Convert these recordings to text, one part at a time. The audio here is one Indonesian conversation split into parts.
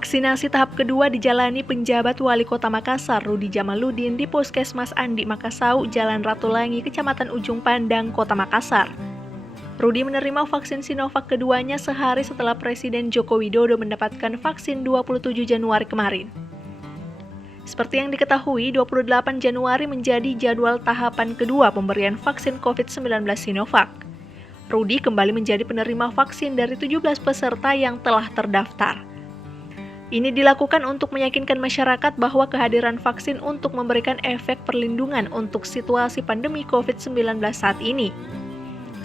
Vaksinasi tahap kedua dijalani penjabat Wali Kota Makassar, Rudi Jamaluddin, di Puskesmas Andi Makassau, Jalan Ratulangi, Kecamatan Ujung Pandang, Kota Makassar. Rudi menerima vaksin Sinovac keduanya sehari setelah Presiden Joko Widodo mendapatkan vaksin 27 Januari kemarin. Seperti yang diketahui, 28 Januari menjadi jadwal tahapan kedua pemberian vaksin COVID-19 Sinovac. Rudi kembali menjadi penerima vaksin dari 17 peserta yang telah terdaftar. Ini dilakukan untuk meyakinkan masyarakat bahwa kehadiran vaksin untuk memberikan efek perlindungan untuk situasi pandemi COVID-19 saat ini.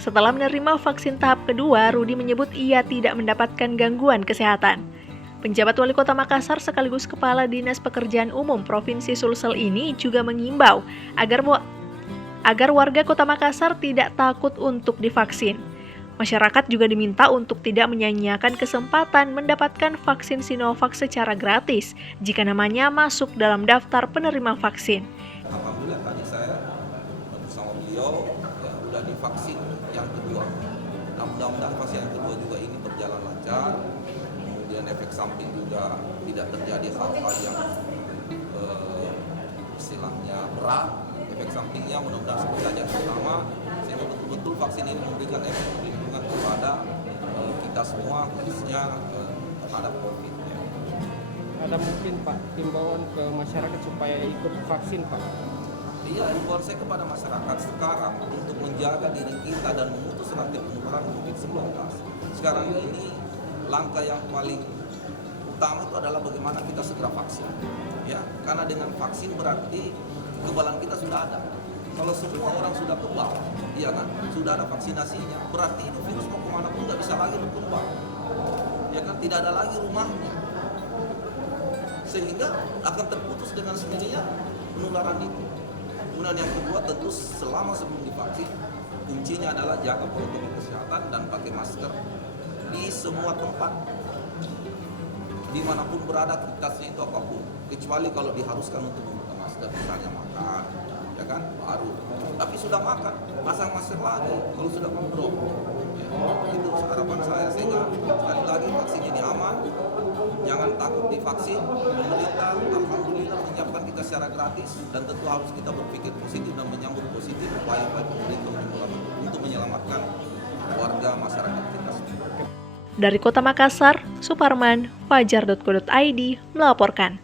Setelah menerima vaksin tahap kedua, Rudi menyebut ia tidak mendapatkan gangguan kesehatan. Penjabat Wali Kota Makassar sekaligus Kepala Dinas Pekerjaan Umum Provinsi Sulsel ini juga mengimbau agar warga Kota Makassar tidak takut untuk divaksin. Masyarakat juga diminta untuk tidak menyanyiakan kesempatan mendapatkan vaksin Sinovac secara gratis jika namanya masuk dalam daftar penerima vaksin. Alhamdulillah tadi saya bersama beliau sudah divaksin yang kedua. Nah, mudah-mudahan vaksin yang kedua juga ini berjalan lancar, kemudian efek samping juga tidak terjadi hal-hal yang istilahnya berat. Efek sampingnya mudah-mudahan seperti yang pertama, sehingga betul-betul vaksin ini memberikan efek perlindungan kepada kita semua, khususnya terhadap COVID. Ada mungkin Pak himbauan ke masyarakat supaya ikut vaksin Pak? Iya, himbauan saya kepada masyarakat sekarang untuk menjaga diri kita dan memutus rantai penularan COVID-19. Sekarang ini langkah yang paling utama itu adalah bagaimana kita segera vaksin. Ya, karena dengan vaksin berarti kekebalan kita sudah ada. Kalau semua orang sudah kebal, iya kan, sudah ada vaksinasinya, berarti itu virus mau kemana pun nggak bisa lagi berkembang. Ya kan, tidak ada lagi rumahnya. Sehingga akan terputus dengan sendirinya penularan itu. Kemudian yang kedua tentu selama sebelum divaksin, kuncinya adalah jaga protokol kesehatan dan pakai masker di semua tempat. Dimanapun berada, aktivitasnya itu apapun, kecuali kalau diharuskan untuk memakai masker, misalnya makan, ya kan, baru. Tapi sudah makan, pasang masker lagi kalau sudah ngobrol. Ya, itu harapan saya, sehingga sekali lagi vaksin ini aman, jangan takut divaksin. Pemerintah alhamdulillah menyiapkan kita secara gratis, dan tentu harus kita berpikir positif dan menyambut positif upaya-upaya pemerintah untuk menyelamatkan warga masyarakat kita sendiri. Dari Kota Makassar, Suparman, Fajar.co.id melaporkan.